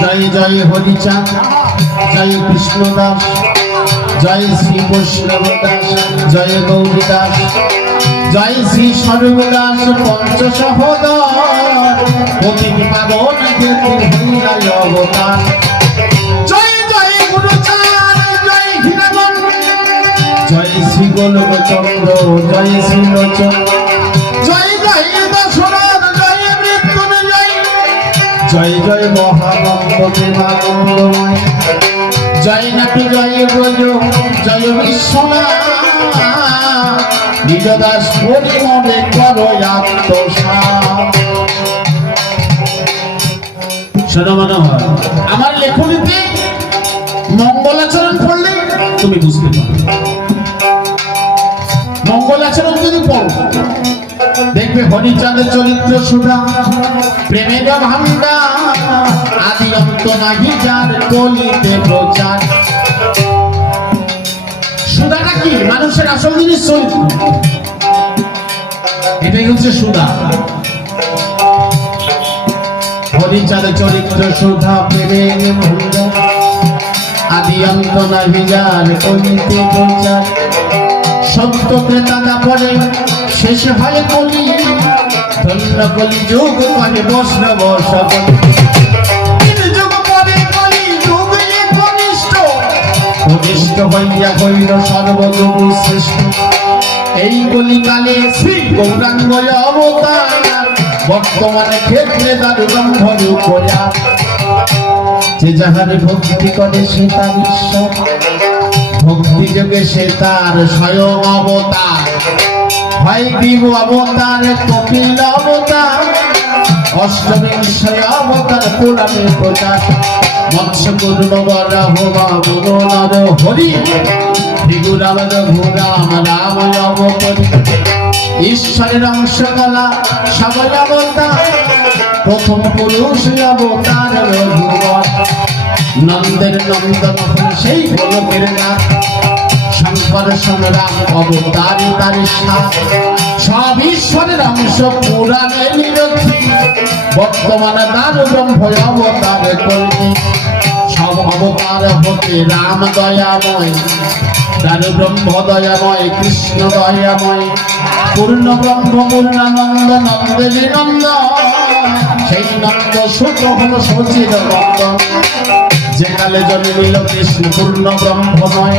জয় জয় হরিচাঁদ, জয় কৃষ্ণদাস, জয় শ্রী বৈষ্ণব দাস জয় গৌরী দাস জয় শ্রী সর্বদাস পঞ্চ সহোদর প্রতীক পাবন হরিরায় অবতার। জয় জয় গুরুচার, জয় হীরামন জয় শ্রী গোলক চন্দ্র জয় শ্রী লোচন জয় জয় মহানন্দ জয় নাটি জয় ব্রজ জয় দাস পরিমলে করো আত্মসাৎ শোনো মনোহর, আমার লেখনীতে মঙ্গলাচরণ পড়লে তুমি বুঝতে পারবে মঙ্গলাচরণ যদি পড়ো দেখবে হরিচাঁদের চরিত্র সুধা প্রেমের ভাঙ্গা আদি অন্ত নাহি যার কলিতে প্রচার। সুধাটা কি? মানুষের আসল জিনিস চরিত্র এটাই হচ্ছে সুধা হরিচাঁদ চরিত্র সুধা প্রেমের ভাঙ্গা আদি অন্ত নাহি যার কলিতে প্রচার। সত্য ক্রেতা পরে শেষ হয় কলি। ধন্য কলি, যোগ যুগ পরে কলি, যুগ কনিষ্ঠ। হইয়া হইল সর্বযুগ শ্রেষ্ঠ। এই কলিকালে শ্রী গৌরাঙ্গ অবতার, বর্তমানে ক্ষেত্রে তার ব্রহ্মর উপরা যে যাহার ভক্তি করে সে তার ঈশ্বর। ভক্তি যোগে সে তার স্বয়ং অবতার। হয় বিভু অবতার কপিল অবতার অষ্টবিংশ অবতার পুরাণে প্রচার। মৎস্য পূর্ণ বরাহ বাবুর নর হরি ভিগুরাম রঘুরাম রাম অবতরি ঈশ্বরের অংশ কলা সবাই অবতার, প্রথম পুরুষ অবতার রঘুবর। নন্দের নন্দন সেই গোলকের নাথ শঙ্কর সংগ্রাম অবতারি তার সব ঈশ্বরের অংশ পুরাণে নিরক্ষী বর্তমানে তার ব্রহ্ম অবতার কর্মী সব অবতার হতে রাম দয়াময় তার ব্রহ্ম দয়াময়, কৃষ্ণ দয়াময়, পূর্ণ ব্রহ্ম পূর্ণানন্দ নন্দের নন্দ। সেই নন্দ সূত্র হল সচির নন্দন যে কালে জন্মিল কৃষ্ণ পূর্ণ ব্রহ্মময়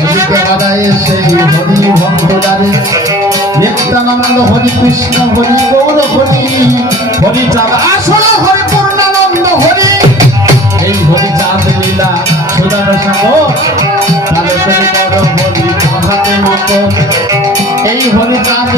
হরিকে বাদায় সেই হরি ভক্ত দারে নিত্যানন্দ হরি কৃষ্ণ হরি গৌর হরি হরি চাঁদ আসল হরি পূর্ণানন্দ হরি এই হরি চাঁদ লীলা সুদার সাগর তালে তুমি কর হরি। কথাতে মতো এই হরি চাঁদ